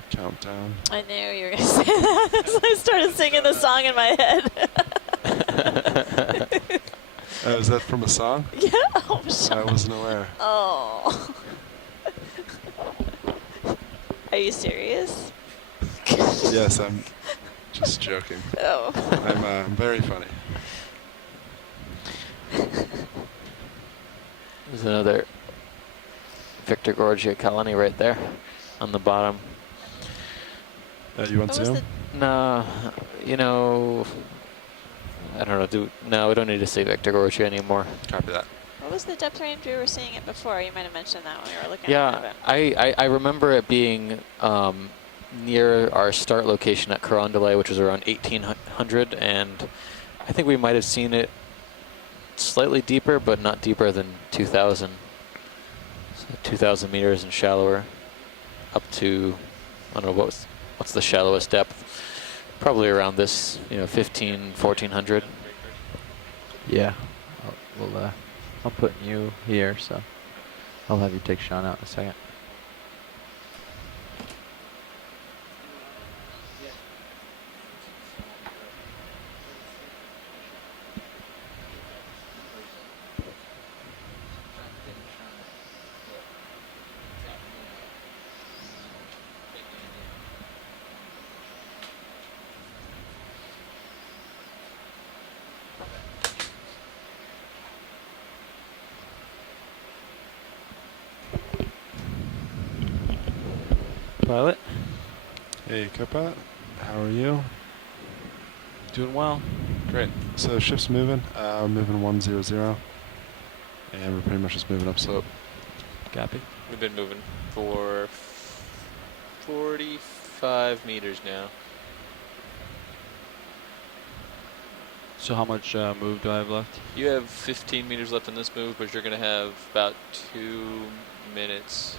final countdown. I knew you were going to say that. So I started singing the song in my head. Is that from a song? Yeah. Oh, I wasn't aware. Oh. Are you serious? Yes, I'm just joking. Oh. I'm very funny. There's another Victor Gorgia colony right there on the bottom. You want Zoom? No, you know, I don't know. No, we don't need to see Victor Gorgia anymore. Copy that. What was the depth range we were seeing it before? You might have mentioned that when we were looking Yeah, at it. I remember it being near our start location at Carondelet, which was around 1800, and I think we might have seen it slightly deeper, but not deeper than 2,000. So 2,000 meters and shallower, up to, I don't know, what's the shallowest depth? Probably around this, 15, 1,400. Yeah, I'm putting you here, so I'll have you take Sean out in a second. Pilot? Hey, Copilot. How are you? Doing well. Great. So ship's moving. We're moving 100, and we're pretty much just moving upslope. Copy. We've been moving for 45 meters now. So how much move do I have left? You have 15 meters left in this move, but you're going to have about 2 minutes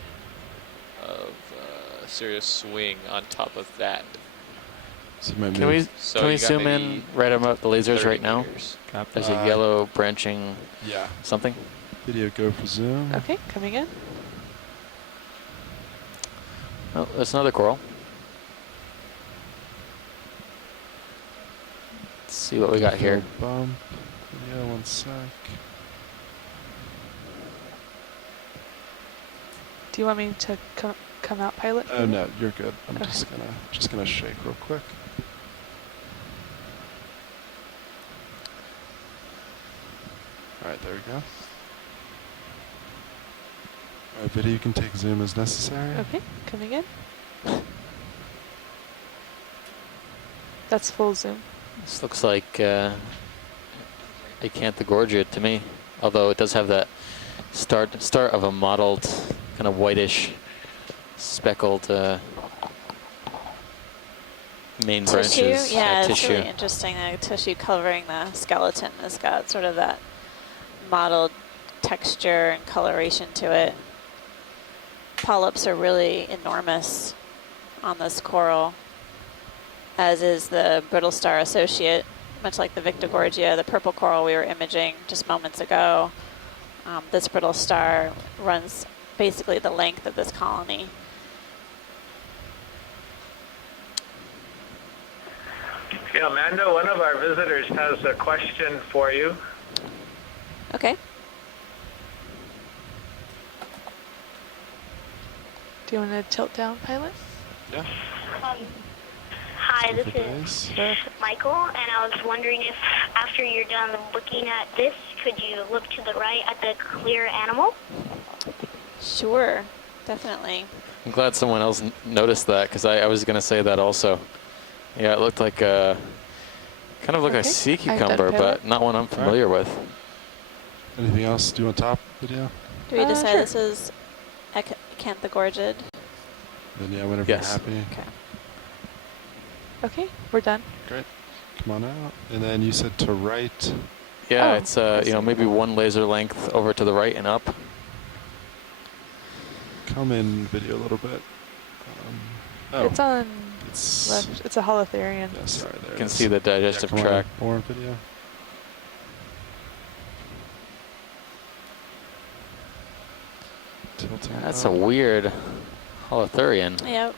of serious swing on top of that. So you might Can we move. So can we you got zoom maybe in right about the lasers 30 right now? meters. Copy. There's a yellow branching Yeah. something. Video go for zoom. Okay, coming in. Oh, that's another coral. Let's see what we got here. Bump. Yeah, 1 sec. Do you want me to come out, pilot? Oh no, you're good. I'm Okay. just gonna shake real quick. All right, there we go. All right, video, you can take zoom as necessary. Okay, coming in. That's full zoom. This looks like Acanthogorgia to me, although it does have that start of a mottled, kind of whitish, speckled main Tissue? branches. Yeah, it's tissue. really interesting. The tissue covering the skeleton has got sort of that mottled texture and coloration to it. Polyps are really enormous on this coral, as is the brittle star associate, much like the Victorgorgia, the purple coral we were imaging just moments ago. This brittle star runs basically the length of this colony. Yeah, Amanda, one of our visitors has a question for you. Okay. Do you want to tilt down, pilot? Yeah. Hi, this Nice. is Michael, and I was wondering if after you're done looking at this, could you look to the right at the clear animal? Sure, definitely. I'm glad someone else noticed that, because I was going to say that also. Yeah, it looked like a kind of like a Okay, sea I've done cucumber, but pilot. not one I'm familiar with. Anything else? Do you want top video? Do we decide Sure. this is Acanthogorgid? Then yeah, whenever Yes. you're happy. Okay. Okay, we're done. Great. Come on out. And then you said to right. Yeah, Oh, it's maybe one laser length over to the right and up. Come in video a little bit. Oh, It's on it's left. It's a holotherian. Yeah, sorry, there You it can is. see the digestive come on, tract. more video. Tilting That's a up. weird holothurian. Yep,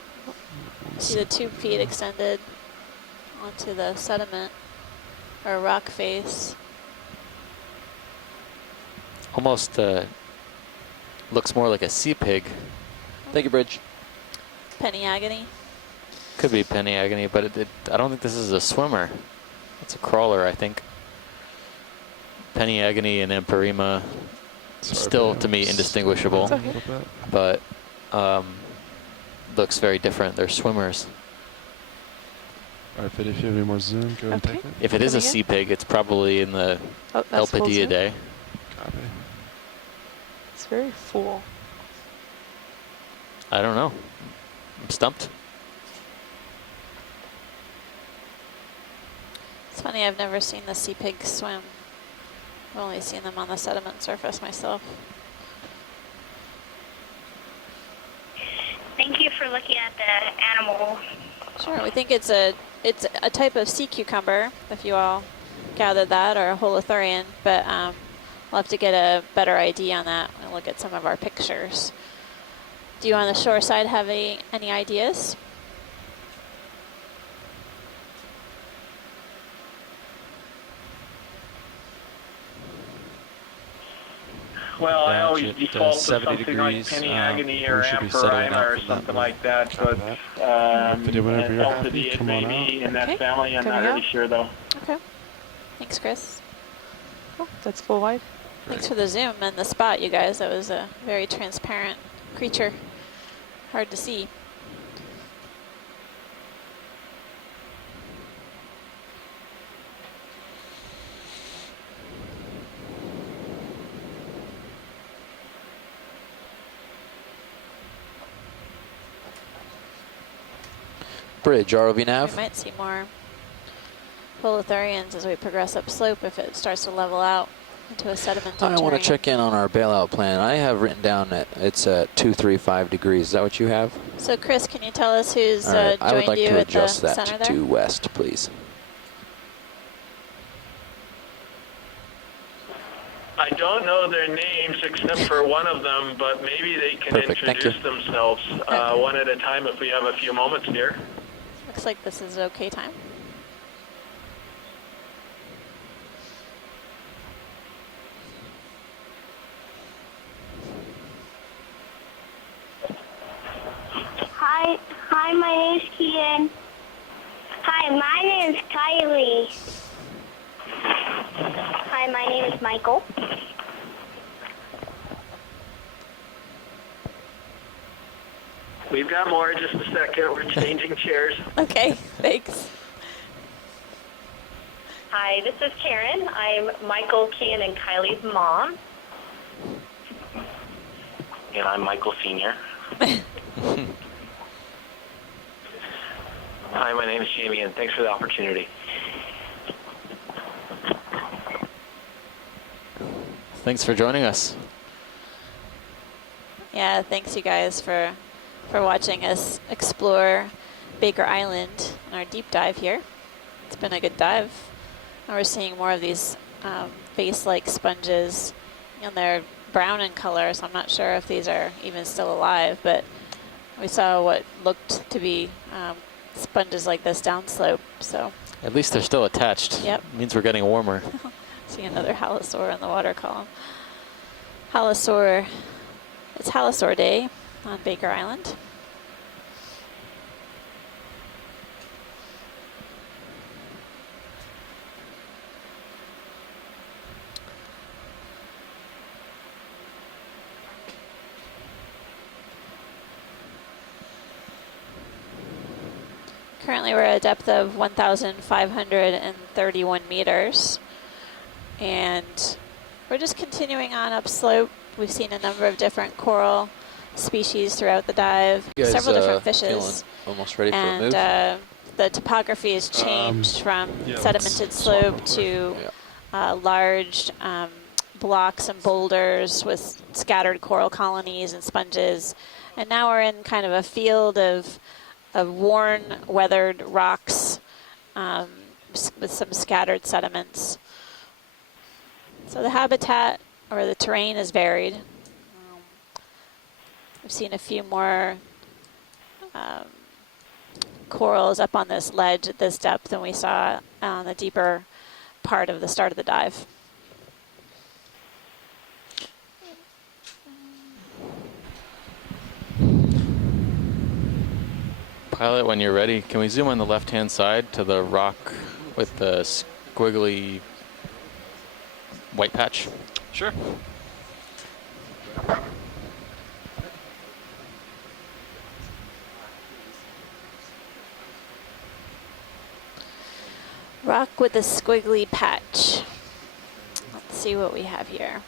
See the tube feet extended onto the sediment or rock face. Almost looks more like a sea pig. Thank you, Bridge. Penny agony. Could be penny agony, but I don't think this is a swimmer. It's a crawler, I think. Penny agony and Emperima still, to me, indistinguishable. It's okay. A little bit. But looks very different. They're swimmers. All right, Fiddy, if you have any more zoom, go ahead and Okay. take it. If it is a Coming in? sea pig, it's probably in the Oh, that's full zoom. Elpidiidae. Copy. It's very full. I don't know. I'm stumped. It's funny, I've never seen the sea pig swim. I've only seen them on the sediment surface myself. Thank you for looking at the animal. Sure, we think it's a type of sea cucumber, if you all gathered that, or a holothurian, but we'll have to get a better idea on that and look at some of our pictures. Do you on the shore side have any ideas? Well, I Batch always at, default to 70 something degrees, like penny agony or we should be settling amperima out or from that something move. like that. Copy But that. Fiddy, whenever you're happy, Elpidiid come on maybe out. in that Okay. family. I'm not Coming really out. sure though. Okay. Thanks, Chris. Oh, that's full wide. Thanks for the zoom and the spot, you guys. That was a very transparent creature. Hard to see. Bridge, ROV We nav. might see more holothurians as we progress upslope if it starts to level out into a sedimented I want terrain. to check in on our bailout plan. I have written down that it's at 235 degrees. Is that what you have? So Chris, can you tell us who's All right. I would joined like you to at the adjust that center to there? 2 west, please. I don't know their names except for one of them, but maybe they can Perfect, thank introduce you. themselves one at a time if we have a few moments here. Looks like this is okay time. Hi, my name's Kian. Hi, my name is Kylie. Hi, my name is Michael. We've got more. Just a second. We're changing chairs. Okay, thanks. Hi, this is Karen. I'm Michael, Kian, and Kylie's mom. And I'm Michael Sr. Hi, my name is Jamie, and thanks for the opportunity. Thanks for joining us. Yeah, thanks you guys for watching us explore Baker Island in our deep dive here. It's been a good dive. And we're seeing more of these face-like sponges, and they're brown in color, so I'm not sure if these are even still alive, but we saw what looked to be sponges like this downslope, so. At least they're still attached. Yep. Means we're getting warmer. See another halosaur in the water column. Halosaur, it's Halosaur Day on Baker Island. Currently we're at a depth of 1,531 meters. And we're just continuing on upslope. We've seen a number of different coral species throughout the dive, You guys, several different feeling fishes. almost ready for a move? And the topography has changed from yeah, sedimented let's swap real slope quick. to Yeah. large blocks and boulders with scattered coral colonies and sponges. And now we're in kind of a field of worn, weathered rocks with some scattered sediments. So the habitat or the terrain is varied. I've seen a few more corals up on this ledge at this depth than we saw on the deeper part of the start of the dive. Pilot, when you're ready, can we zoom on the left-hand side to the rock with the squiggly white patch? Sure. Rock with a squiggly patch. Let's see what we have here.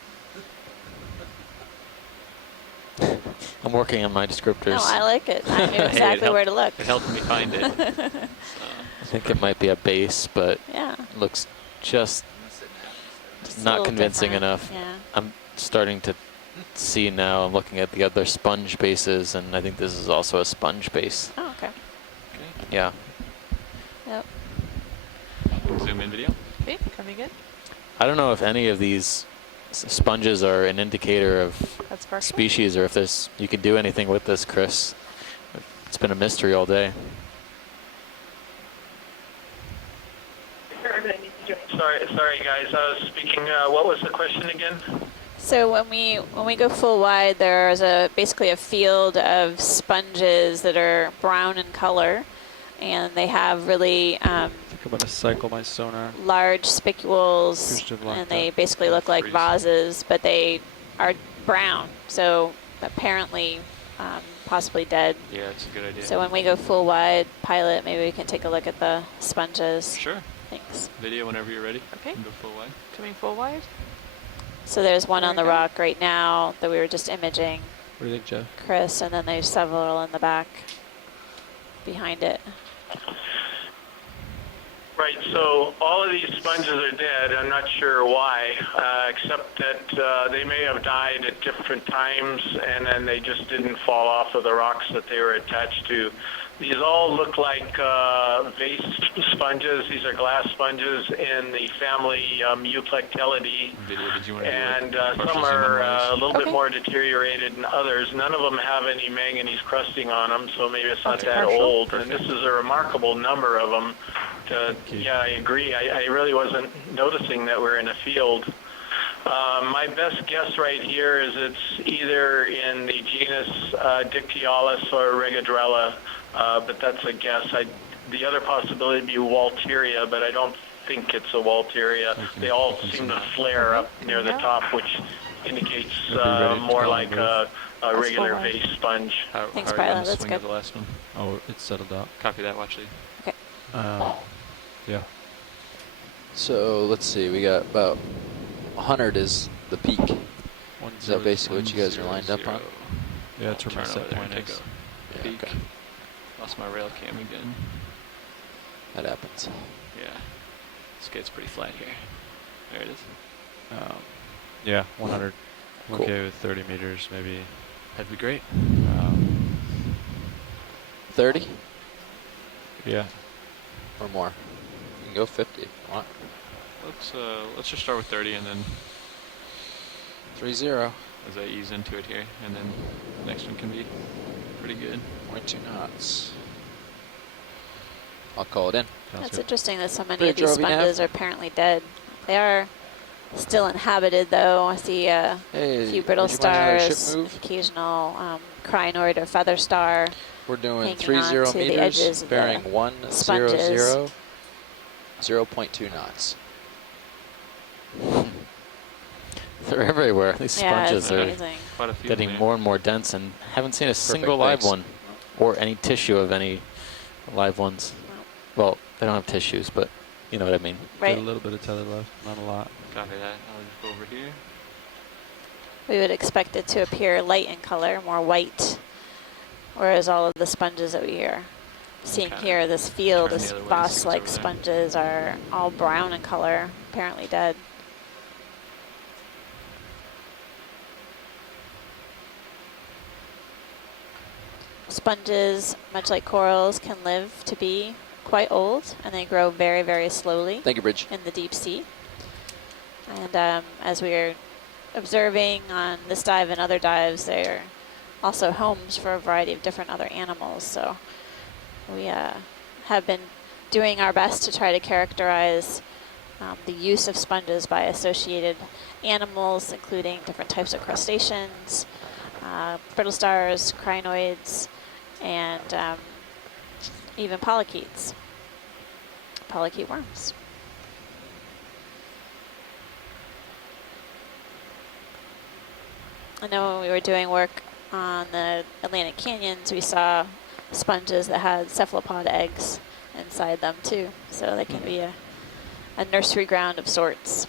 I'm working on my descriptors. No, I like it. I knew exactly where to look. It helped me find it. I think it might be a base, but Yeah. it looks just Just a not little convincing different. enough. Yeah. I'm starting to see now. I'm looking at the other sponge bases, and I think this is also a sponge base. Oh, okay. Yeah. Yep. Zoom in video. Okay, coming in. I don't know if any of these sponges are an indicator of That's perfect. species, or if this you can do anything with this, Chris. It's been a mystery all day. Sorry, guys. I was speaking. What was the question again? So when we go full wide, there's basically a field of sponges that are brown in color, and they have really I think I'm going to cycle my sonar. large spicules, Appears to have locked and they up. basically look like Freeze. vases, but they are brown. So apparently, possibly dead. Yeah, it's a good idea. So when we go full wide, pilot, maybe we can take a look at the sponges. Sure. Thanks. Video whenever you're ready. Okay. You can go full wide. Coming full wide. So there's one There on we the go. rock right now that we were just imaging, What do you think, Jeff? Chris, and then there's several in the back behind it. Right, so all of these sponges are dead. I'm not sure why, except that they may have died at different times and then they just didn't fall off of the rocks that they were attached to. These all look like vase sponges. These are glass sponges in the family Euplectellidae. Video, did you want to And do a partial some zoom in are on a those? little bit Okay. more deteriorated than others. None of them have any manganese crusting on them, so maybe it's not Okay. that Partial. old. And this is a remarkable number of them. Yeah, I agree. I really wasn't noticing that we're in a field. My best guess right here is it's either in the genus Dictyalis or Regadrella, but that's a guess. The other possibility would be Walteria, but I don't think it's a Walteria. They all seem to flare up near the top, which indicates more like a regular forward. vase sponge. How, Thanks, how are you on pilot. the That's swing good. of the last one? Oh, it's settled out. Copy that, watch the Yeah. So let's see, we got about 100 is the peak. Is that basically what you guys are lined up on? Yeah, that's where my Turn set over there and point take is. a Yeah, peek. okay. Lost my rail cam again. That happens. Yeah. This gets pretty flat here. There it is. Yeah, 100. I'm Cool. okay with 30 meters, maybe. That'd be great. 30 Yeah. or more. You can go 50 if you want. Let's just start with 30 and then 3-0. as I ease into it here, and then the next one can be pretty good. 0.2 knots. I'll call it in. Sounds That's good. interesting that so many Bridge of these ROV nav. sponges are apparently dead. They are still inhabited, though. I see a Hey, few brittle would you mind another ship stars, move? occasional crinoid or feather star. We're doing hanging 30 on to the meters, edges of the bearing 100, sponges. 0.2 knots. They're everywhere. These Yeah, sponges it's are amazing. Quite a few. getting there. more and more dense, and haven't seen a single live thanks. one or any tissue of any live ones. Well, they don't have tissues, but you know what I mean. Right. Got a little bit of tether left, not a lot. Copy that. I'll just go over here. We would expect it to appear light in color, more white, whereas all of the sponges that we are seeing Okay. here, this field, Turn the this other way, see boss-like what's over there. sponges are all brown in color, apparently dead. Sponges, much like corals, can live to be quite old, and they grow very, very slowly Thank you, Bridge. in the deep sea. And as we're observing on this dive and other dives, they're also homes for a variety of different other animals. So We have been doing our best to try to characterize the use of sponges by associated animals, including different types of crustaceans, brittle stars, crinoids, and even polychaetes, polychaete worms. I know when we were doing work on the Atlantic canyons, we saw sponges that had cephalopod eggs inside them too, so they can be a nursery ground of sorts.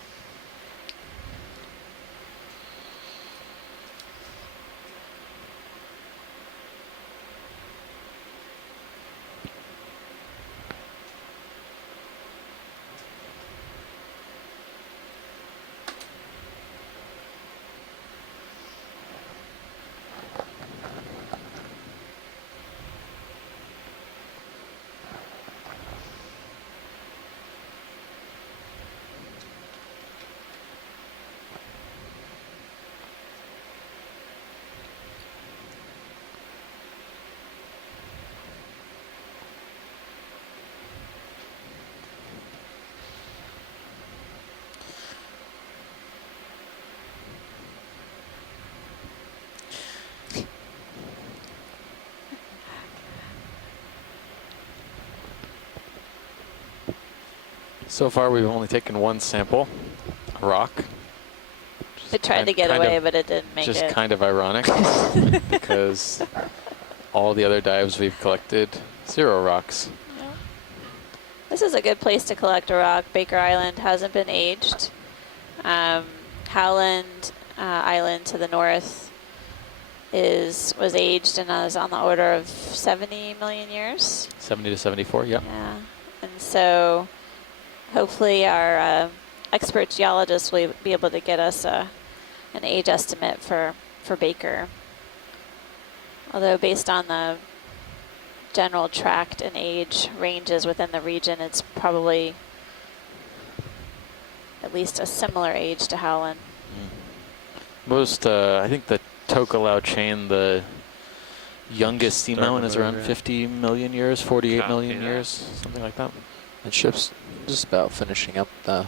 So far, we've only taken one sample, a rock. It tried to get away, but it didn't make it. Just kind of ironic because all the other dives we've collected, 0 rocks. Yep. This is a good place to collect a rock. Baker Island hasn't been aged. Howland Island to the north was aged and is on the order of 70 million years. 70 to 74, yep. Yeah, and so hopefully our expert geologists will be able to get us an age estimate for Baker. Although based on the general tract and age ranges within the region, it's probably at least a similar age to Howland. Most, I think the Tokelau chain, the youngest seamount is around 50 million years, 48 million years, something like that. And ship's just about finishing up the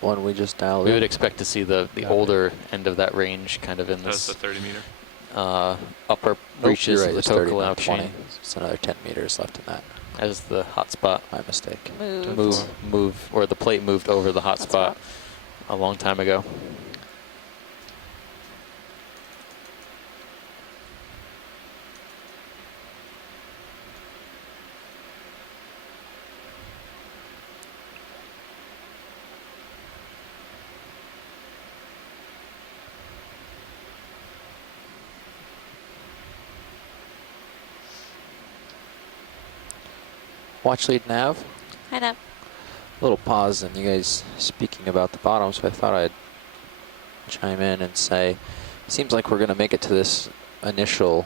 one we just dialed We in. would expect to see the older end of that range kind of in this. That's the 30 meter. Upper reaches right, of the it's 30, Tokelau not 20. chain It's another 10 meters left in that. as the hotspot. My mistake. Move, or the plate moved over the hotspot a long time ago. Watch lead nav. I know. Little pause and you guys speaking about the bottom, so I thought I'd chime in and say, seems like we're going to make it to this initial,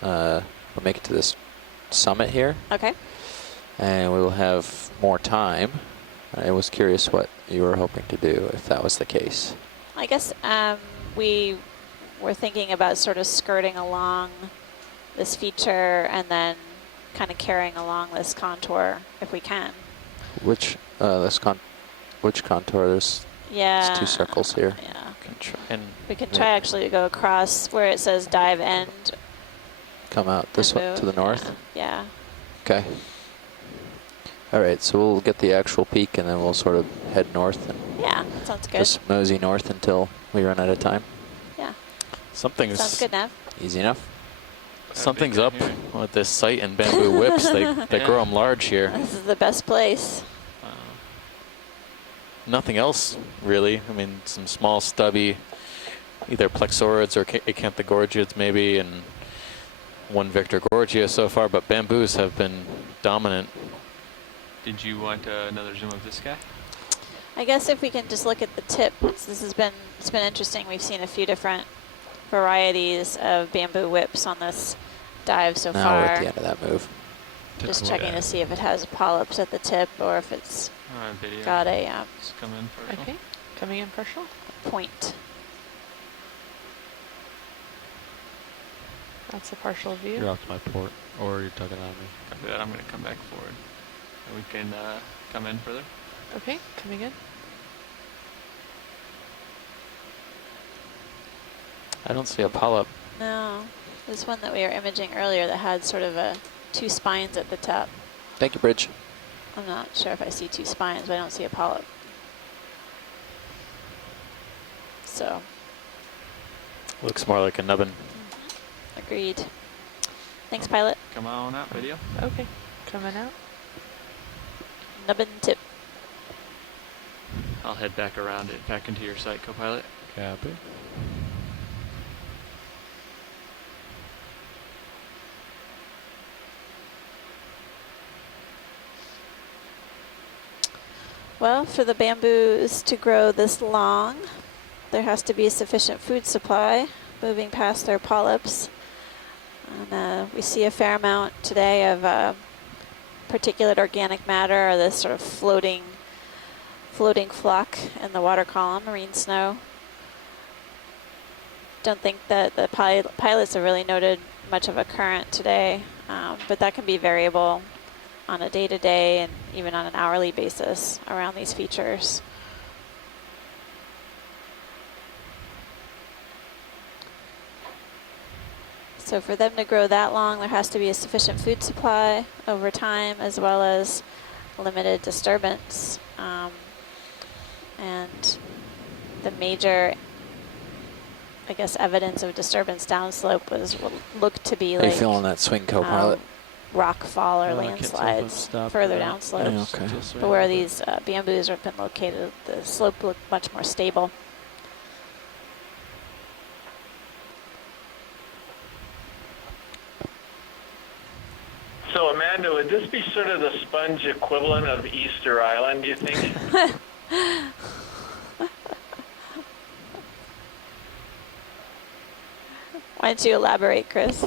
we'll make it to this summit here. Okay. And we will have more time. I was curious what you were hoping to do if that was the case. I guess we were thinking about sort of skirting along this feature and then kind of carrying along this contour if we can. Which which contour? There's two circles here. Yeah. We can try actually to go across where it says dive end. Come out this way to the north? Yeah. Okay. All right, so we'll get the actual peak and then we'll sort of head north and yeah, sounds good. just mosey north until we run out of time. Yeah. Something's sounds good, Nav. Easy enough. Something's up with this site and bamboo whips. They grow them large here. This is the best place. Nothing else, really. I mean, some small stubby, either plexaurids or acanthogorgiids maybe, and one Victorgorgia so far, but bamboos have been dominant. Did you want another zoom of this guy? I guess if we can just look at the tip, it's been interesting. We've seen a few different varieties of bamboo whips on this dive so now far. We're at the end of that move. Just checking to see if it has polyps at the tip or if it's got a okay, coming in partial. Point. That's a partial view. You're off to my port, or you're tugging on me. Copy that. I'm going to come back forward. And we can come in further. Okay, coming in. I don't see a polyp. No, this one that we were imaging earlier that had sort of two spines at the top. Thank you, Bridge. I'm not sure if I see two spines, but I don't see a polyp. So. Looks more like a nubbin. Agreed. Thanks, pilot. Come on out, video. Okay, coming out. Nubbin tip. I'll head back around it, back into your site, co-pilot. Copy. Well, for the bamboos to grow this long, there has to be sufficient food supply moving past their polyps. And we see a fair amount today of particulate organic matter, or this sort of floating flock in the water column, marine snow. Don't think that the pilots have really noted much of a current today, but that can be variable on a day-to-day and even on an hourly basis around these features. So for them to grow that long, there has to be a sufficient food supply over time, as well as limited disturbance. And the major, I guess, evidence of disturbance downslope was what looked to be How like you feeling that swing, co-pilot? rock fall or I can't tell if I'm landslides stopped further or down not. slopes. Okay. But where these bamboos have been located, the slope looked much more stable. So Amanda, would this be sort of the sponge equivalent of Easter Island, do you think? Why don't you elaborate, Chris?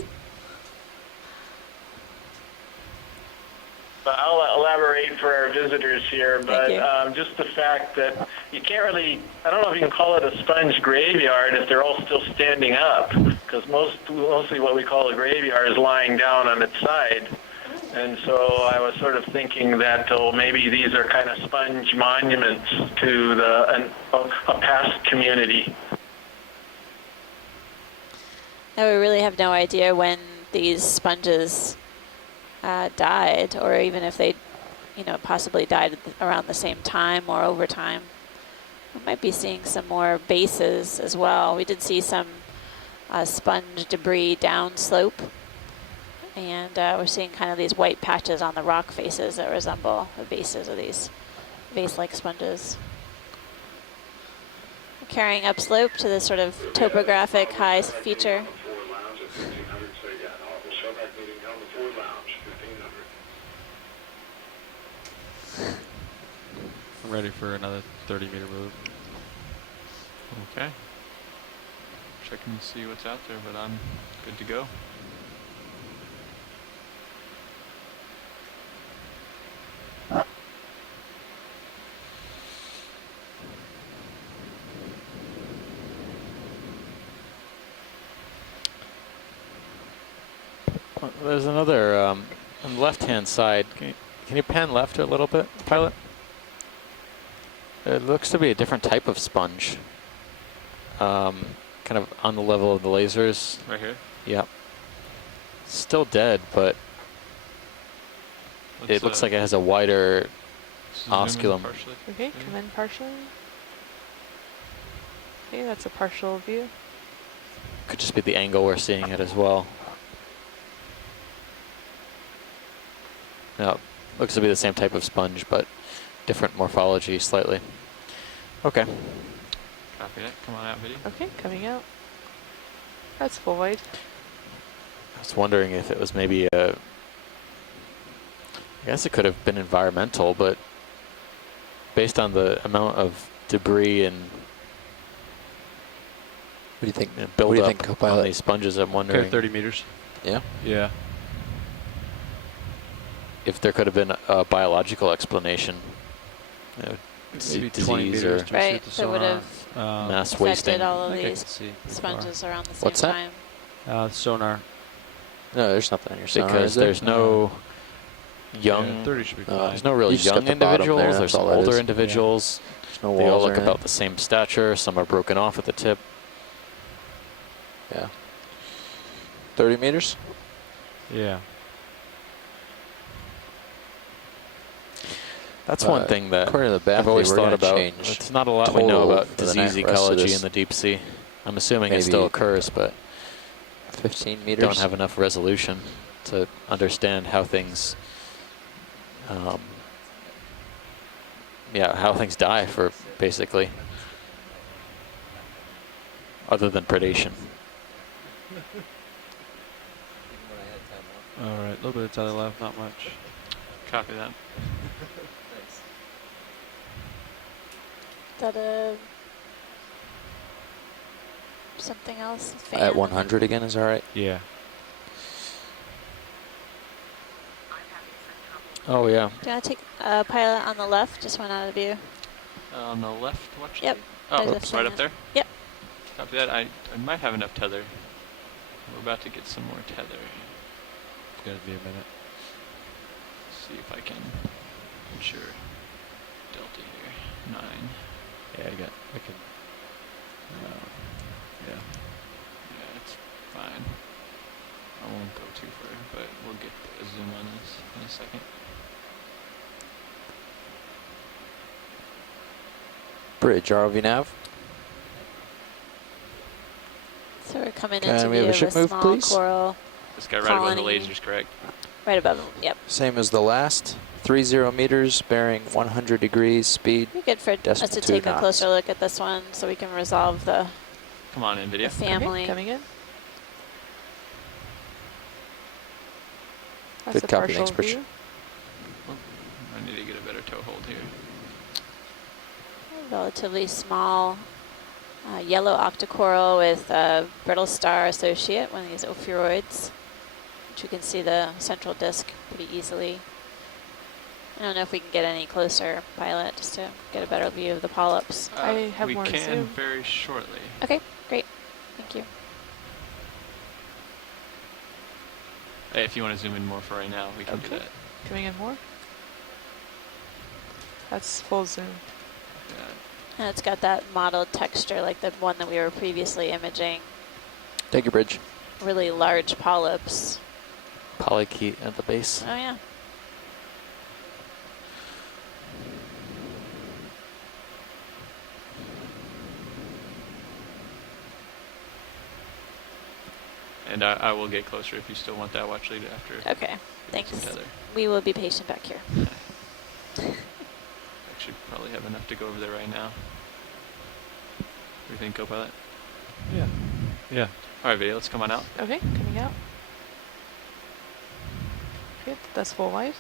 I'll elaborate for our visitors here, but Thank just the fact that you can't really, I don't know if you can call it a sponge graveyard if they're all still standing up, because mostly what we call a graveyard is lying down on its side. And so I was sort of thinking that maybe these are kind of sponge monuments to a past community. Now we really have no idea when these sponges died, or even if they, possibly died around the same time or over time. We might be seeing some more bases as well. We did see some sponge debris downslope, and we're seeing kind of these white patches on the rock faces that resemble the bases of these vase-like sponges. Carrying upslope to this sort of topographic high feature. I'm ready for another 30-meter move. Okay. Checking to see what's out there, but I'm good to go. There's another on the left-hand side. Can you pan left a little bit, pilot? It looks to be a different type of sponge. Kind of on the level of the lasers. Right here? Yep. Still dead, but it looks like it has a wider osculum. Okay, come in partially. Okay, that's a partial view. Could just be the angle we're seeing it as well. No, looks to be the same type of sponge, but different morphology slightly. Okay. Copy that. Come on out, video. Okay, coming out. That's full wide. I was wondering if it was maybe I guess it could have been environmental, but based on the amount of debris and What do you think? build What do you up think, co-pilot? on these sponges, I'm wondering Okay, 30 meters. Yeah. Yeah. if there could have been a biological explanation. Maybe 20 Disease meters or to Right, shoot the that would sonar. have mass wasting. affected all of I think I these can see pretty far. sponges around the same What's that? time. Sonar No, there's nothing on your sonar, because is there? there's no young. Yeah, 30 should be fine. There's no really You just young got the bottom there, individuals. that's There's some all it older is. individuals. There's no They all walls or look anything. about the same stature. Some are broken off at the tip. Yeah. 30 meters? Yeah. That's one thing that according to the I've Bentley, always we're thought gonna about. change It's not a lot we know total about for the disease rest of ecology this. in the deep sea. I'm assuming it Maybe still occurs, but 15 meters. don't have enough resolution to understand how things, how things die for basically, other than predation. All right, a little bit of tether left, not much. Copy that. Is that a something else? Fan? At 100 again, is that right? Yeah. Oh yeah. Do you want to take a pilot on the left? Just went out of view. On the left, watch. Yep. Oh, There's a right up fan. there? Yep. Copy that. I might have enough tether. We're about to get some more tether. It's gonna be a minute. See if I can ensure delta here. 9. Yeah, I can. Yeah. Yeah, it's fine. I won't go too far, but we'll get a zoom on this in a second. Bridge, ROV nav. So we're coming Can into we have view a of ship a move, small please? coral This guy right above the colony. lasers, correct? Right above them. Yep. Same as the last. 30 meters, bearing 100 degrees, speed. You're good for us decimal to 2 take a knots. closer look at this one so we can resolve the Come on in, video. family. Okay, coming in. That's Good a copy, partial thanks, Bridge. view. I need to get a better toe hold here. Relatively small yellow octocoral with a brittle star associate, one of these ophiuroids, which you can see the central disc pretty easily. I don't know if we can get any closer, pilot, just to get a better view of the polyps. I have we more can zoom. very shortly. Okay, great. Thank you. Hey, if you want to zoom in more for right now, we can do Okay. that. Coming in more. That's full zoom. Yeah. And it's got that mottled texture like the one that we were previously imaging. Take your bridge. Really large polyps. Polychaete at the base. Oh yeah. And I will get closer if you still want that watch lead after. Okay, we get some thanks. tether. We will be patient back here. Actually, probably have enough to go over there right now. What do you think, co-pilot? Yeah. Yeah. All right, video, let's come on out. Okay, coming out. Good, that's full wide.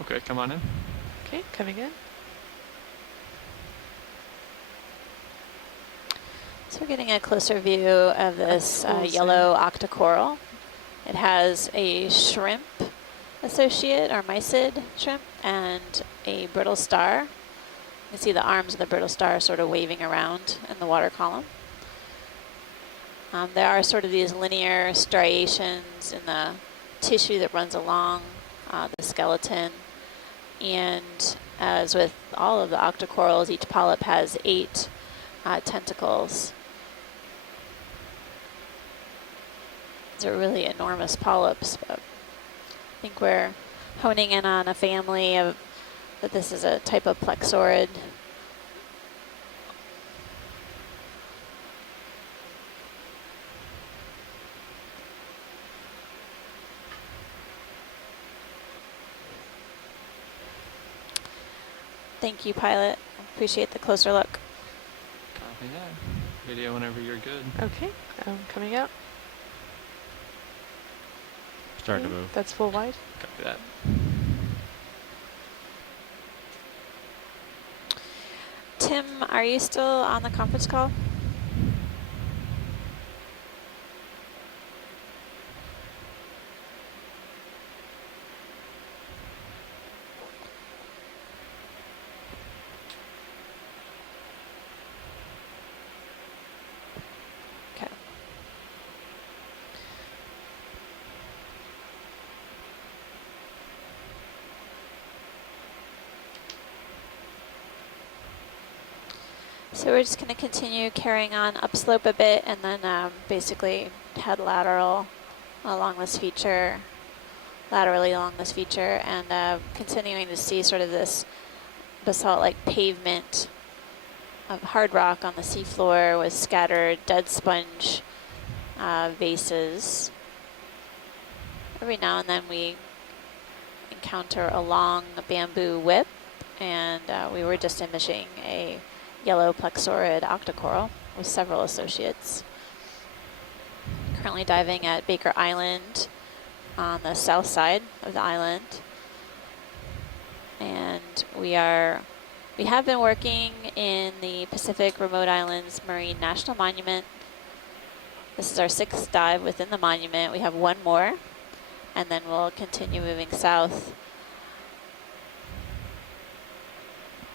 Okay, come on in. Okay, coming in. So we're getting a closer view of this Full zoom. yellow octocoral. It has a shrimp associate, or mysid shrimp, and a brittle star. You can see the arms of the brittle star sort of waving around in the water column. There are sort of these linear striations in the tissue that runs along the skeleton. And as with all of the octocorals, each polyp has 8 tentacles. These are really enormous polyps, but I think we're honing in on a family of, that this is a type of plexaurid. Thank you, pilot. Appreciate the closer look. Copy that. Video whenever you're good. Okay, coming out. Starting to Okay, move. That's full wide. Copy that. Tim, are you still on the conference call? Okay. So we're just going to continue carrying on upslope a bit and then basically head lateral along this feature, laterally along this feature, and continuing to see sort of this basalt-like pavement of hard rock on the seafloor with scattered dead sponge vases. Every now and then we encounter a long bamboo whip, and we were just imaging a yellow plexaurid octocoral with several associates. Currently diving at Baker Island on the south side of the island. And we have been working in the Pacific Remote Islands Marine National Monument. This is our 6th dive within the monument. We have one more, and then we'll continue moving south.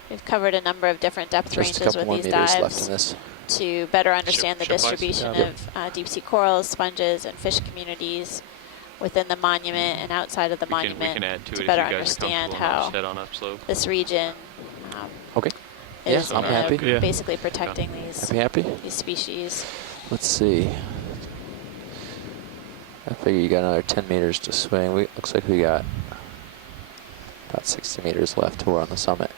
We've covered a number of different depth Just a ranges couple with more these meters left dives in this. to better understand the Shipwise? distribution Yeah. of deep sea corals, sponges, and fish communities within the monument and outside of the We monument can add to it to if better you guys are understand comfortable enough how to head on upslope. this region Okay. Yeah, is I'm happy. Yeah. basically protecting Happy? these species. Let's see. I figure you got another 10 meters to swing. Looks like we got about 60 meters left till we're on the summit.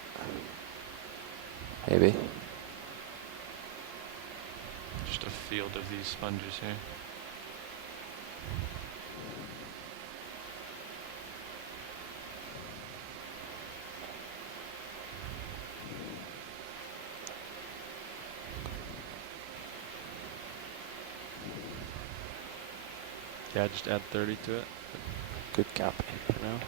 Maybe. Just a field of these sponges here. Yeah, just add 30 to it Good copy. for now.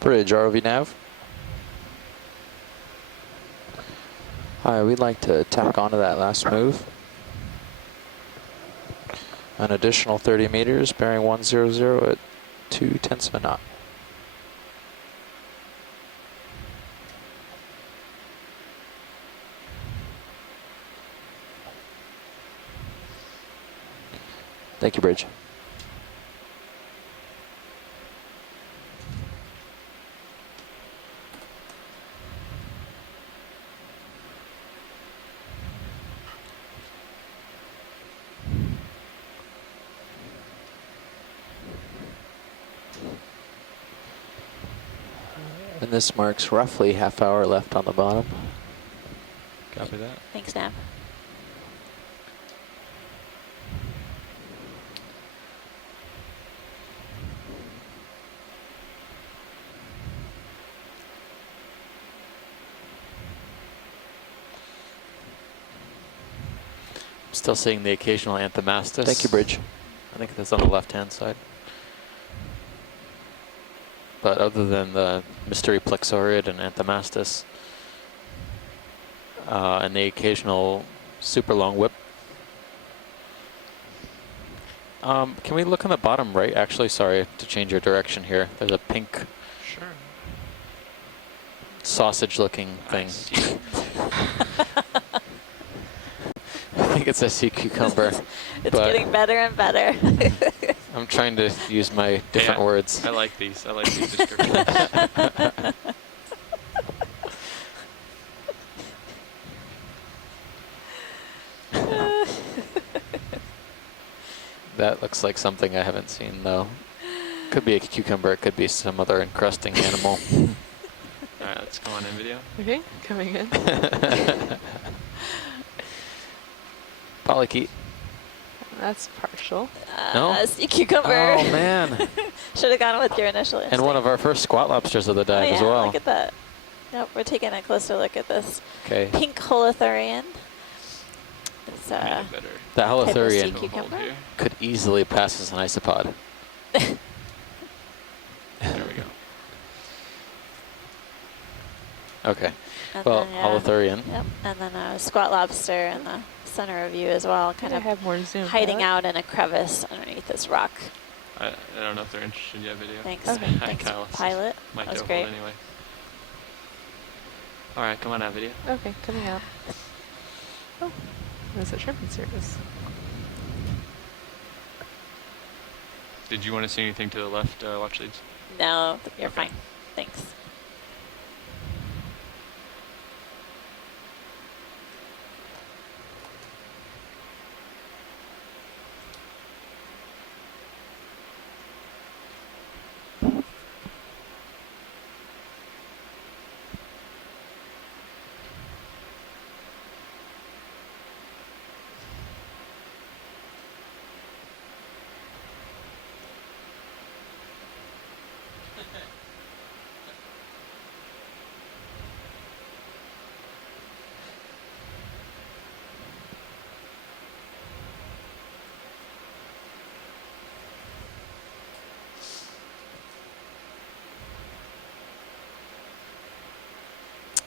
Bridge, ROV nav. Hi, we'd like to tack onto that last move. An additional 30 meters, bearing 100 at 2/10 of a knot. Thank you, Bridge. And this marks roughly half hour left on the bottom. Copy that. Thanks, Nav. Still seeing the occasional Anthomastus. Thank you, Bridge. I think that's on the left-hand side. But other than the mystery plexaurid and Anthomastus, and the occasional super long whip. Can we look on the bottom right? Actually, sorry to change your direction here. There's a pink Sure. sausage-looking thing. I think it's a sea cucumber. It's but getting better and better. I'm trying to use my different Yeah, words. I like these. I like these descriptions. That looks like something I haven't seen, though. Could be a cucumber. It could be some other encrusting animal. All right, let's go on in video. Okay, coming in. Polychaete. That's partial. No? Sea cucumber. Oh, man. Should have gone with your initial instinct. And one of our first squat lobsters of the dive yeah, as well. Look at that. Yep, we're taking a closer look at this Okay. pink holothurian. It's Better. That type of sea holothurian Hold cucumber. here. could easily pass as an isopod. There we go. Okay. And Well, then, yeah. holothurian. Yep, and then a squat lobster in the center of you as well, kind I of have more zoom. hiding Pilot. out in a crevice underneath this rock. I don't know if they're interested yet. Video. Thanks, Okay. thanks, Kyle. pilot. Might That was double great. anyway. All right, come on out, video. Okay, coming out. Oh, there's a shrimping service. Did you want to see anything to the left, watch leads? No, you're Okay. fine. Thanks.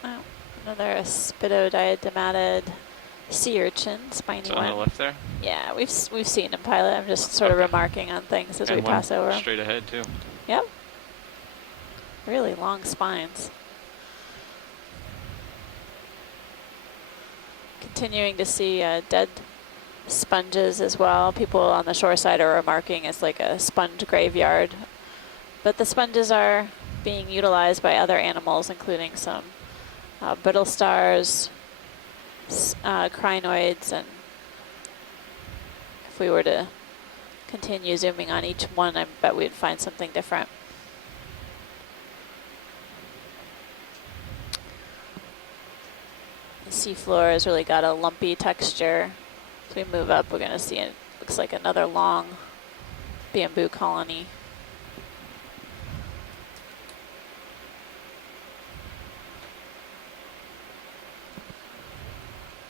Oh, another spidodiadematid sea urchin, spiny It's on the one. left there. Yeah, we've seen him, pilot. I'm just sort of Okay. remarking on things as And we one pass over 'em. straight ahead too. Yep. Really long spines. Continuing to see dead sponges as well. People on the shore side are remarking it's like a sponge graveyard. But the sponges are being utilized by other animals, including some brittle stars, crinoids, and if we were to continue zooming on each one, I bet we'd find something different. The seafloor has really got a lumpy texture. As we move up, we're going to see it looks like another long bamboo colony.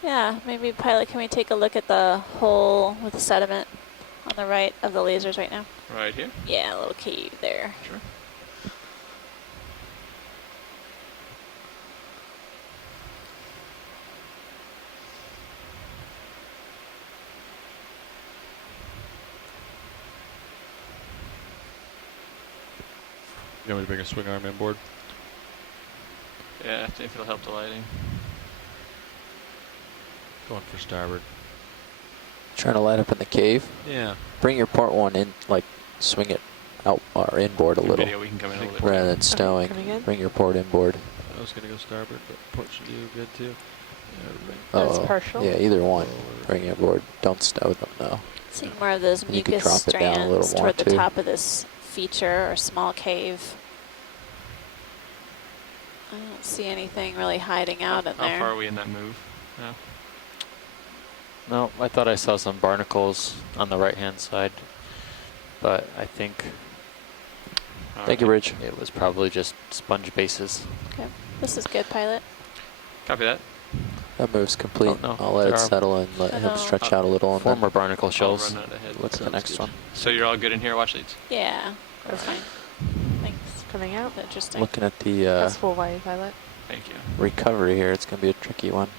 Yeah, maybe pilot, can we take a look at the hole with the sediment on the right of the lasers right now? Right here. Yeah, a little cave there. Sure. You want me to bring a swing arm inboard? Yeah, if it'll help the lighting. Going for starboard. Trying to light up in the cave. Yeah. Bring your port one in, like swing it out or inboard a little Video, we can come in a little bit. rather than stowing. coming in? Bring your port inboard. I was gonna go starboard, but port should do good too. That's Oh, partial. yeah, either one. Bring it aboard. Don't stow them though. Seeing more of those And you could mucus drop it down a little strands more, toward the too. top of this feature or small cave. I don't see anything really hiding out in How there. far are we in that move? No. No, I thought I saw some barnacles on the right-hand side, but I think Thank you, Rich. it was probably just sponge bases. Okay, this is good, pilot. Copy that. That move's complete. Oh, no, I'll let there it are settle and let him Hello. stretch out a little and Former barnacle I'll shells. run out ahead. look at the Sounds next good. one. So you're all good in here? Watch leads. Yeah, we're Alright. fine. Thanks. Coming out. Interesting. Looking at the That's full wide, pilot. Thank you. recovery here, it's going to be a tricky one.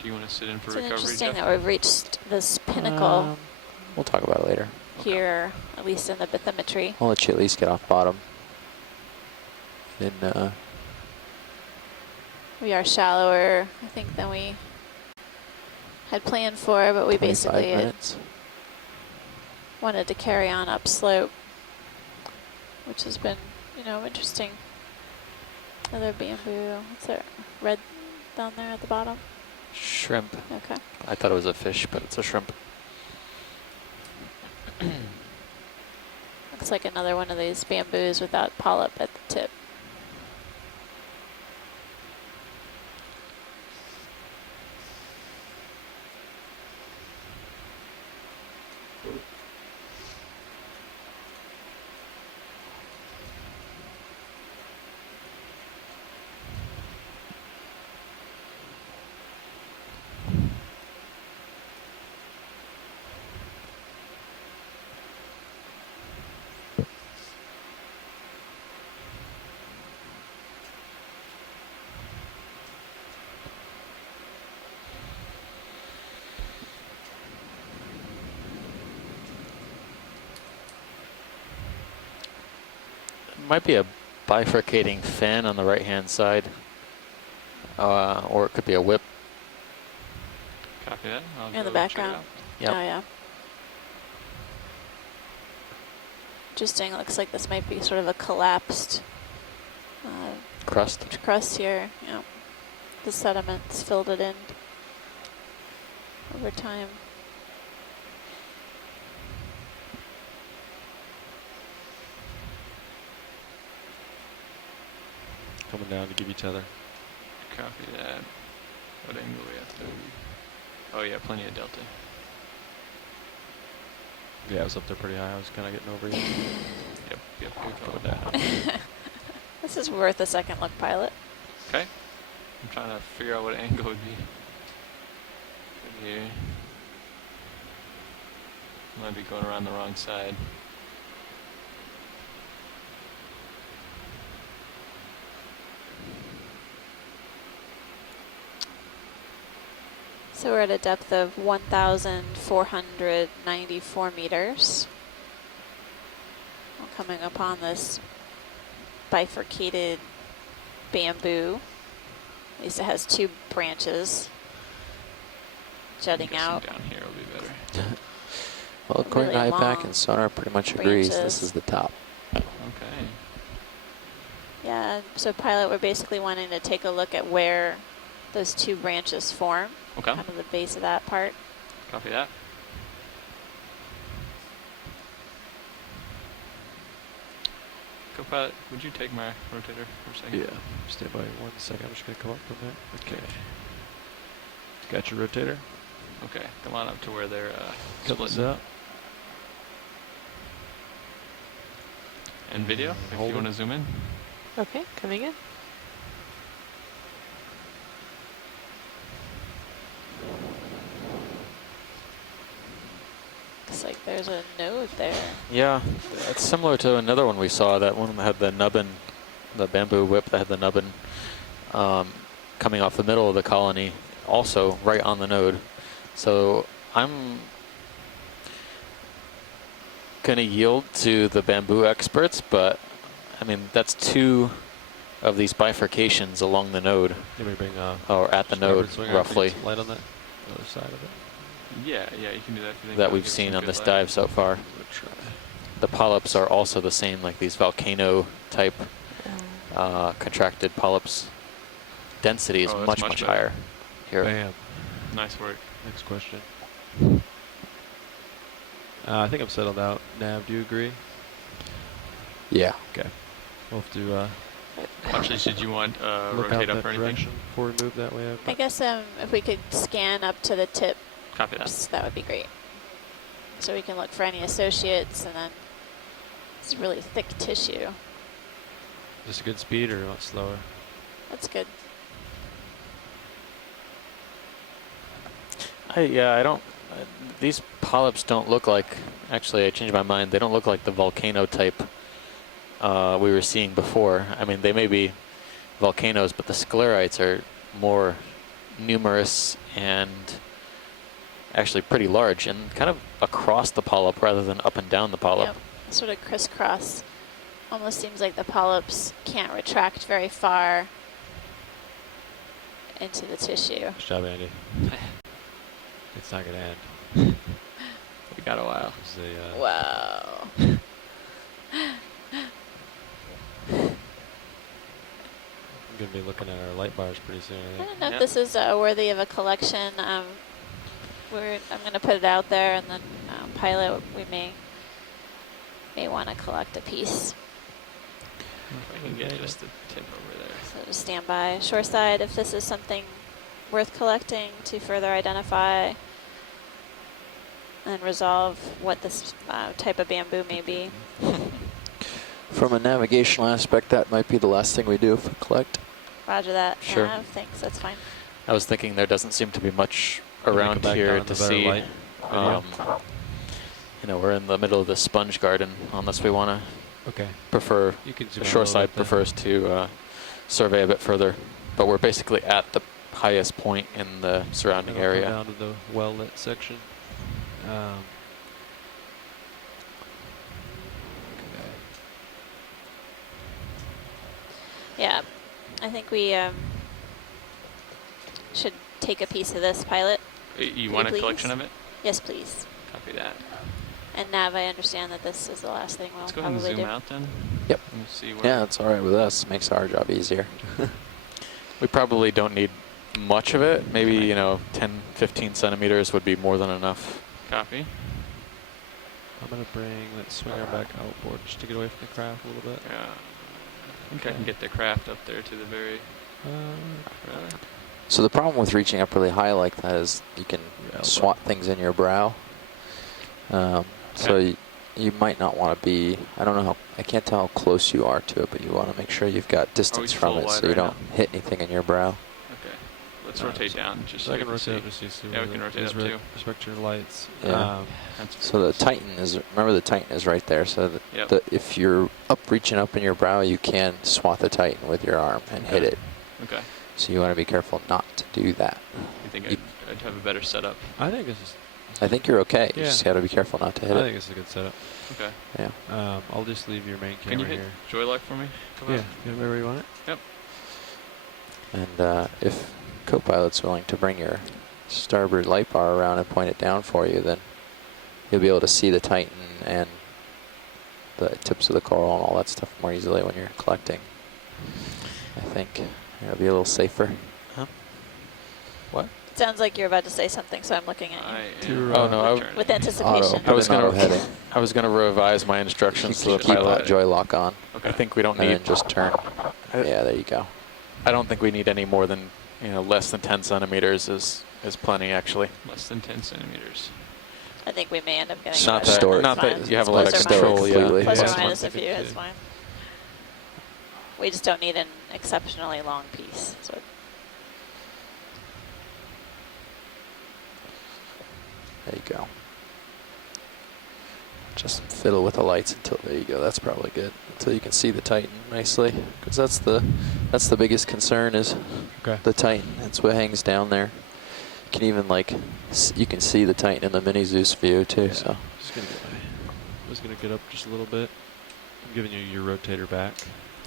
Do you want to sit in for It's recovery, interesting Jeff? that we've reached this pinnacle We'll talk about it later. here, at least in the bathymetry. I'll let you at least get off bottom. And We are shallower, I think, than we had planned for, but we 25 basically had minutes. wanted to carry on upslope, which has been, you know, interesting. Another bamboo. What's that? Red down there at the bottom? Shrimp. Okay. I thought it was a fish, but it's a shrimp. Looks like another one of these bamboos without polyp at the tip. might be a bifurcating fin on the right-hand side, or it could be a whip. Copy that. I'll In the go check it background. out. Yep. Oh yeah. Interesting. Looks like this might be sort of a collapsed Crust. crust here. Yeah. The sediments filled it in over time. Coming down to give each other. Copy that. What angle we have to? Oh yeah, plenty of delta. Yeah, I was up there pretty high. I was kind of getting over you. Yep, good call with that. This is worth a second look, pilot. Okay. I'm trying to figure out what angle would be. Good here. Might be going around the wrong side. So we're at a depth of 1,494 meters. We're coming upon this bifurcated bamboo. At least it has two branches jutting I'm guessing out. down here will be better. Well, according Really to IPAC long and sonar, pretty much agrees branches. this is the top. Okay. Yeah, so pilot, we're basically wanting to take a look at where those two branches form. Okay. Kind of the base of that part. Copy that. Co-pilot, would you take my rotator for a second? Yeah. Stay by 1 second. I'm just going to come up from there. Okay. Got your rotator. Okay, come on up to where they're Cut this splitting. out. And video, if Hold you it. want to zoom in. Okay, coming in. Looks like there's a node there. Yeah, it's similar to another one we saw. That one that had the nubbin, the bamboo whip that had the nubbin coming off the middle of the colony, also right on the node. So I'm going to yield to the bamboo experts, but I mean, that's two of these bifurcations along the node, Let me bring or at the node, roughly, light on that other side of it. Yeah, yeah, you can do that. If you think that that'll we've give seen some on good this light. dive so far. The polyps are also the same, like these volcano type contracted polyps. Density is Oh, that's much, much much better. higher here. Bam. Nice work. Next question. I think I'm settled out. Nav, do you agree? Yeah. Okay. We'll have to Actually, should you want look rotate out up that or anything? direction before we move that way. I guess if we could scan up to the tip, Copy that. that would be great. So we can look for any associates, and then it's really thick tissue. Just a good speed or not slower? That's good. I don't. These polyps don't look like. Actually, I changed my mind. They don't look like the volcano type we were seeing before. I mean, they may be volcanoes, but the sclerites are more numerous and actually pretty large, and kind of across the polyp rather than up and down the polyp. Yep. Sort of crisscross. Almost seems like the polyps can't retract very far into the tissue. Good job, Andy. It's not going to end. We got a while. It's a, Wow. I'm going to be looking at our light bars pretty soon, I I think. don't know Yeah. if this is worthy of a collection. I'm going to put it out there, and then pilot, we may want to collect a piece. If I can get just the tip over there. So just stand by shoreside if this is something worth collecting to further identify and resolve what this type of bamboo may be. From a navigational aspect, that might be the last thing we do if we collect. Roger that. Sure. Nav, thanks, that's fine. I was thinking there doesn't seem to be much Can we come around back here down to to better see. light video? You know, we're in the middle of the sponge garden, unless we want to Okay. prefer, You can the zoom out a shore little side bit then. prefers to survey a bit further. But we're basically at the highest point in the surrounding And I'll area. Go down to the well-lit section. Okay. I think we should take a piece of this, pilot. You Could want a please? collection of it? Yes, please. Copy that. And Nav, I understand that this is the last thing we'll Let's go ahead and probably zoom do. out then. Yep. Let me see where. Yeah, that's all right with us. Makes our job easier. We probably don't need much of it. Maybe, you know, 10, 15 centimeters would be more than enough. Copy. I'm gonna bring that swing arm back outboard just to get away from the craft a little bit. Yeah. I think I can get the craft up there to the very. So the problem with reaching up really high like that is you can swat things in your brow. So you might not want to be, I don't know how, I can't tell how close you are to it, but you want to make sure you've got distance from it so you right don't hit anything in your brow. Okay. Let's rotate down just So so I can we rotate can up just see. to Yeah, we can rotate up too. Respect your lights. Yeah. So the Titan is, remember the Titan is right there. So Yep. if you're reaching up in your brow, you can swat the Titan with your arm and hit it. Okay. So you want to be careful not to do that. You think I'd have a better setup? I think this is. I think you're okay. You Yeah. just got to be careful not to hit I it. think it's a good setup. Okay. Yeah. I'll just leave your main camera Can you hit here. joy lock for me? Come Yeah, on. wherever you want it. Yep. And if co-pilot's willing to bring your starboard light bar around and point it down for you, then you'll be able to see the Titan and the tips of the coral and all that stuff more easily when you're collecting. I think it'll be a little safer. Huh? What? Sounds like you're about to say something, so I'm looking at you. Oh no, with anticipation. I was heading. I was gonna revise my instructions to the Keep pilot. that joy lock on. Okay. I think we don't And need. then just turn. Yeah, there you go. I don't think we need any more than, you know, less than 10 centimeters is plenty actually. Less than 10 centimeters. I think we may end up getting Not better. that, It's not fine. that you have a lot of Plus or control. minus. Yeah. Completely. Plus Yeah. or minus a few, it's fine. We just don't need an exceptionally long piece. So There you go. Just fiddle with the lights until, there you go, that's probably good. Until you can see the Titan nicely, because that's the biggest concern is the Titan. That's what hangs down there. You can even you can see the Titan in the mini Zeus view too. So Just gonna get up just a little bit. I'm giving you your rotator back.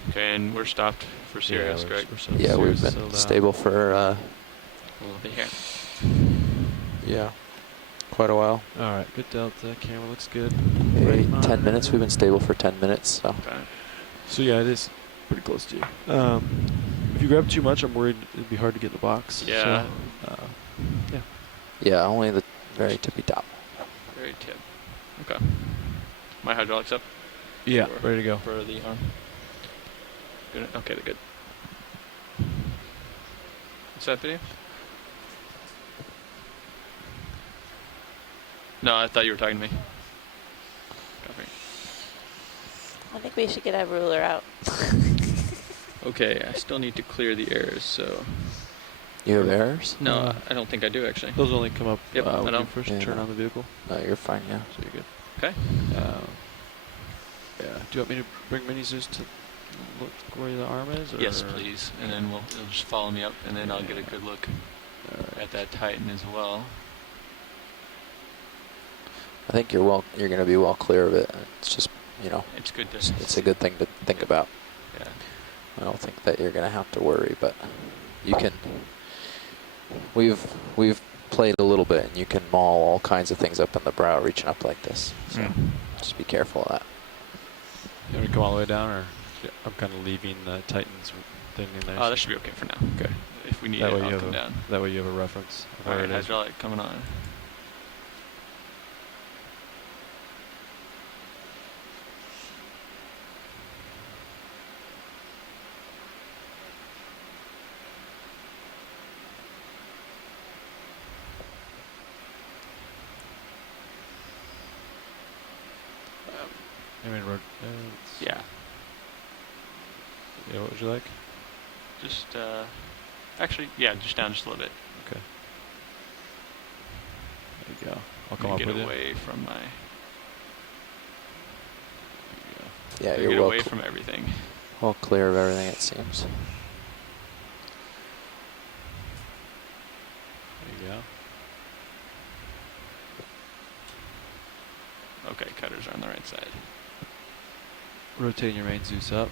Okay, and we're stopped for Sirius, correct? yeah, we've been stable for We'll be here. yeah, quite a while. All right, good delta. Camera looks good. 10 minutes. We've been stable for 10 minutes. So. Okay. So yeah, it is pretty close to you. If you grab too much, I'm worried it'd be hard to get in the box. Yeah. So, yeah. Yeah, only the very tippy top. Very tip. Okay. My hydraulics up? Yeah, For- ready to go. For the arm. Good. Okay, they're good. What's that video? No, I thought you were talking to me. Copy. I think we should get a ruler out. Okay, I still need to clear the errors, so. You have errors? No, I don't think I do actually. Those only come up Yep, I when know. you first Yeah, turn no. on the vehicle. No, you're fine. Yeah. So you're good. Okay. Yeah. Do you want me to bring Mini Zeus to look where the arm is? Or? Yes, please. And then you'll just follow me up, and then I'll get a good look at that Titan as well. I think you're going to be well clear of it. It's just, you know, It's good to. it's a good thing to think about. Yeah. I don't think that you're going to have to worry, but you can. We've played a little bit, and you can maul all kinds of things up in the brow, reaching up like this. So just be careful of that. You want me to come all the way down, or I'm kind of leaving the Titan's thing in there? Oh, that should be okay for now. Okay. If we need That it, way I'll you come have down. That way you have a reference. Of All where right, it is. hydraulic coming on. I mean, Yeah. Yeah. What would you like? Just, actually, yeah, just down just a little bit. Okay. There you go. I'll come Gonna up get with away from my. Yeah, Gonna you're get well, away from everything. well clear of everything, it seems. There you go. Okay, cutters are on the right side. Rotating your main Zeus up.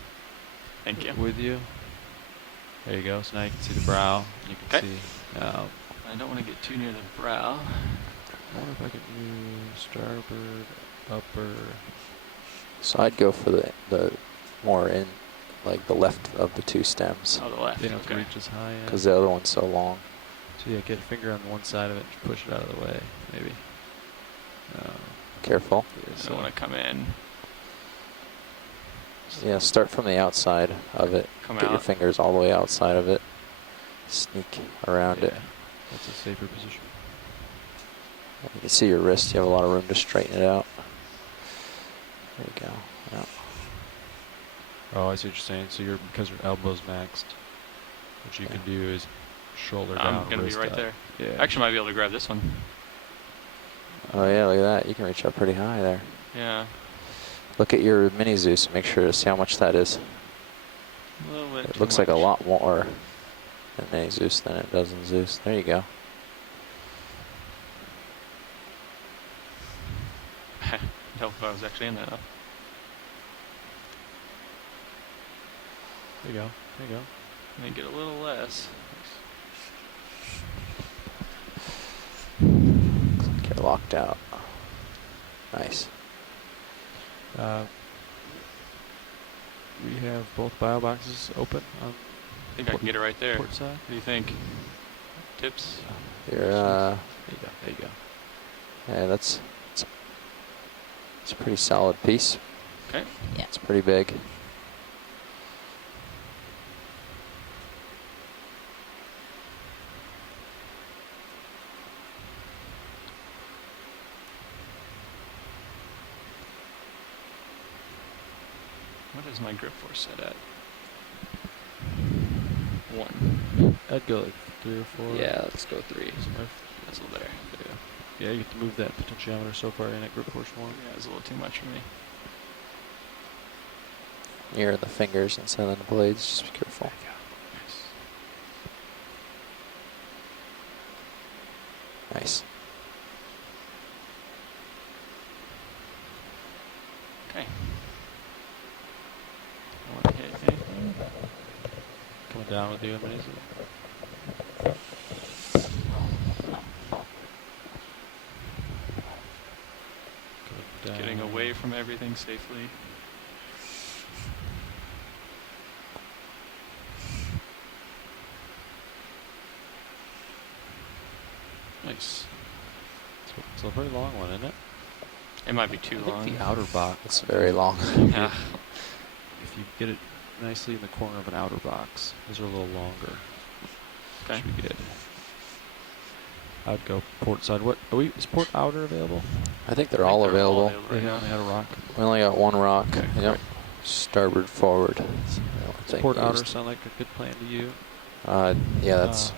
Thank you. With you. There you go. So now you can see the brow. You can see. I don't want to get too near the brow. I wonder if I can use starboard, upper. So I'd go for the more in, like the left of the two stems. Oh, the left. They don't have to reach as high. Because the other one's so long. So yeah, get a finger on one side of it, and push it out of the way, maybe. Careful. I don't want to come in. Yeah, start from the outside of it. Come Get your out. fingers all the way outside of it. Sneak around it. That's a safer position. You can see your wrist. You have a lot of room to straighten it out. There you go. Yeah. Oh, I see what you're saying. So you're, because your elbow's maxed, what you can do is shoulder down. I'm going to be right up. there. Yeah. Actually, might be able to grab this one. Oh yeah, look at that. You can reach up pretty high there. Yeah. Look at your mini Zeus and make sure to see how much that is. A little bit It too looks like a much. lot more in mini Zeus than it does in Zeus. There you go. Help if I was actually in there though. There you go. There you go. May get a little less. Looks like you're locked out. Nice. We have both bio boxes open on I think I can get it right there. port side. What do you think? Tips? You're There you go. There you go. yeah, it's a pretty solid piece. Okay. Yeah. It's pretty big. What is my grip force set at? 1. I'd go like 3 or 4. Yeah, let's go 3. Somewhere. That's there. Yeah, you get to move that potentiometer so far in at grip force 1. Yeah, it's a little too much for me. You're in the fingers instead of the blades. Just be careful. Nice. Okay. I want to hit anything. Coming down with you, amazing. Getting away from everything safely. Nice. It's a very long one, isn't it? It might be too I think long. the outer box. It's very long. Yeah. If you get it nicely in the corner of an outer box, those are a little longer. Okay. Should be good. I'd go port side. What is port outer available? I think they're all available. right They now. only had a rock. We only got one rock. Okay, Yep. great. Starboard forward. That's the only thing Port outer used. sound like a good plan to you. Yeah, that's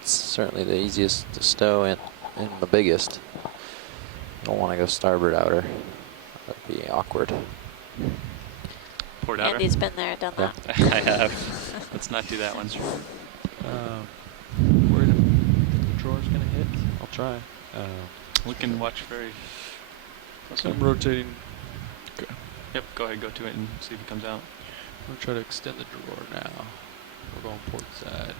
certainly the easiest to stow and the biggest. Don't want to go starboard outer. That'd be awkward. Port outer. Andy's been there, done Yeah. that. I have. Let's not do that one. Where the drawer's gonna hit? I'll try. We can watch very. So I'm rotating. Yep, go ahead, go to it and see if it comes out. I'm gonna try to extend the drawer now. We're going port side.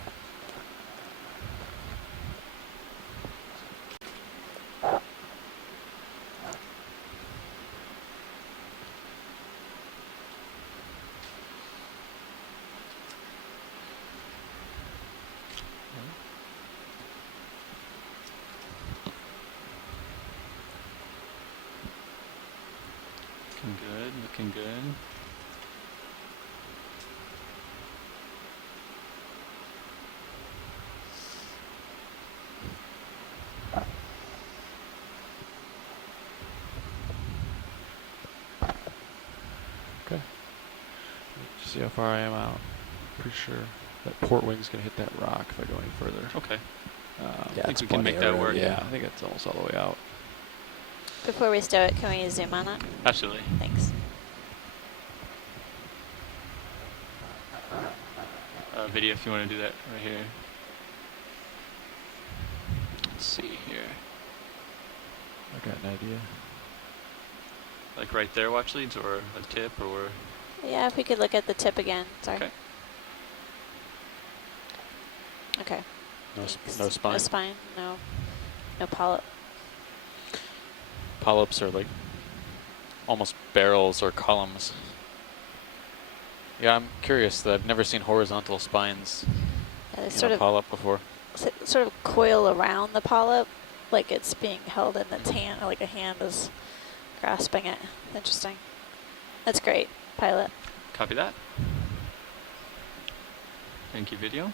Looking good, looking good. Okay. See how far I am out. Pretty sure that port wing's gonna hit that rock if I go any further. Okay. Yeah, I think it's we can make plenty of that room, work. Yeah, I think it's almost all the way out. Before we stow it, can we zoom on it? Absolutely. Thanks. Video if you want to do that right here. Let's see here. I got an idea. Like right there, watch leads, or a tip, or Yeah, if we could look at the tip again. Sorry. okay. No, Thanks. no spine. No spine. No polyp. Polyps are like almost barrels or columns. Yeah, I'm curious that I've never seen horizontal spines They in sort a of polyp before. sort of coil around the polyp, like it's being held in its hand, like a hand is grasping it. Interesting. That's great, pilot. Copy that. Thank you, video.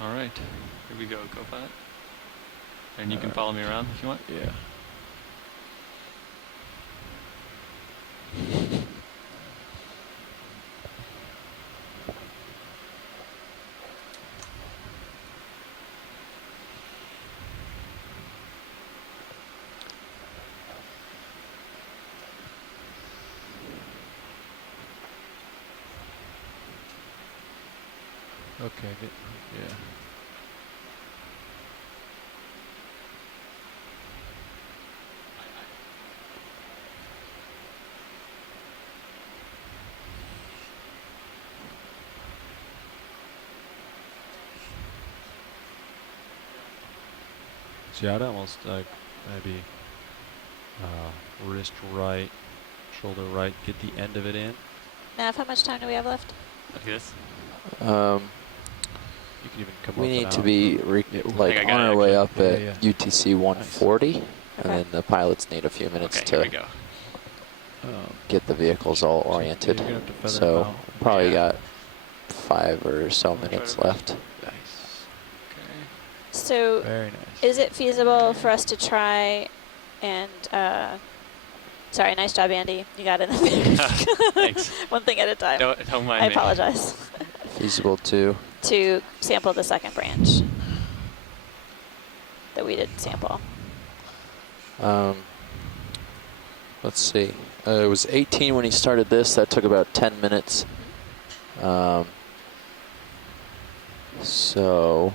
All right, here we go, co-pilot. And you can follow me around if you want. Yeah. Okay, good. Yeah. See, I'd almost like maybe wrist right, shoulder right, get the end of it in. Nav, how much time do we have left? Like this. You can even come We up need and to out. be I think like I on got it, our way actually. up Yeah, at UTC 140, and Okay. then the pilots need a few minutes Okay, here we to go. get the vehicles all So oriented. you're gonna have to feather them So out. probably Yeah. got 5 or so try minutes to- left. Nice. Okay. So, Very nice. is it feasible for us to try and, sorry, nice job, Andy. You got it. Thanks. One thing at a time. Don't mind I me. apologize. Feasible to To sample the second branch that we didn't sample. let's see. It was 18 when he started this. That took about 10 minutes. So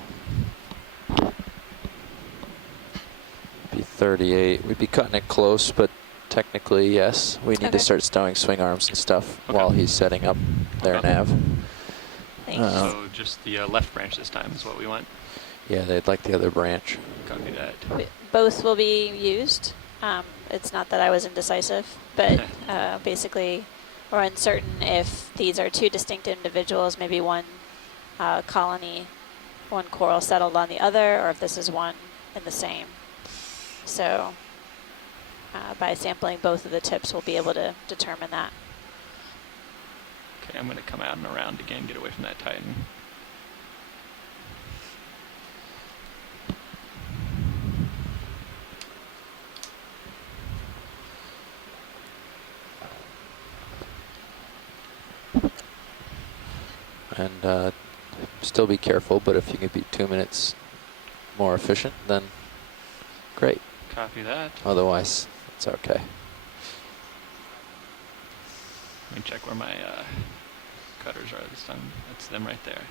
be 38. We'd be cutting it close, but technically, yes. We need Okay. to start stowing swing arms and stuff Okay. while he's setting up their Okay. nav. Thanks. So just the left branch this time is what we want. Yeah, they'd like the other branch. Copy that. Both will be used. It's not that I was indecisive, but basically we're uncertain if these are two distinct individuals, maybe one colony, one coral settled on the other, or if this is one and the same. So by sampling both of the tips, we'll be able to determine that. Okay, I'm going to come out and around again, get away from that Titan. And still be careful, but if you can be 2 minutes more efficient, then great. Copy that. Otherwise, it's okay. Let me check where my cutters are this time. That's them right there.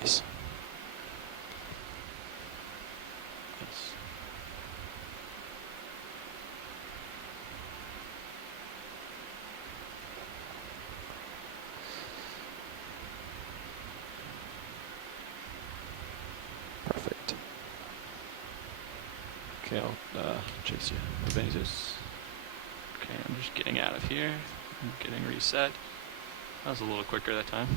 Nice. Perfect. Okay, I'll chase you. Benitez. Okay, I'm just getting out of here. I'm getting reset. That was a little quicker that time.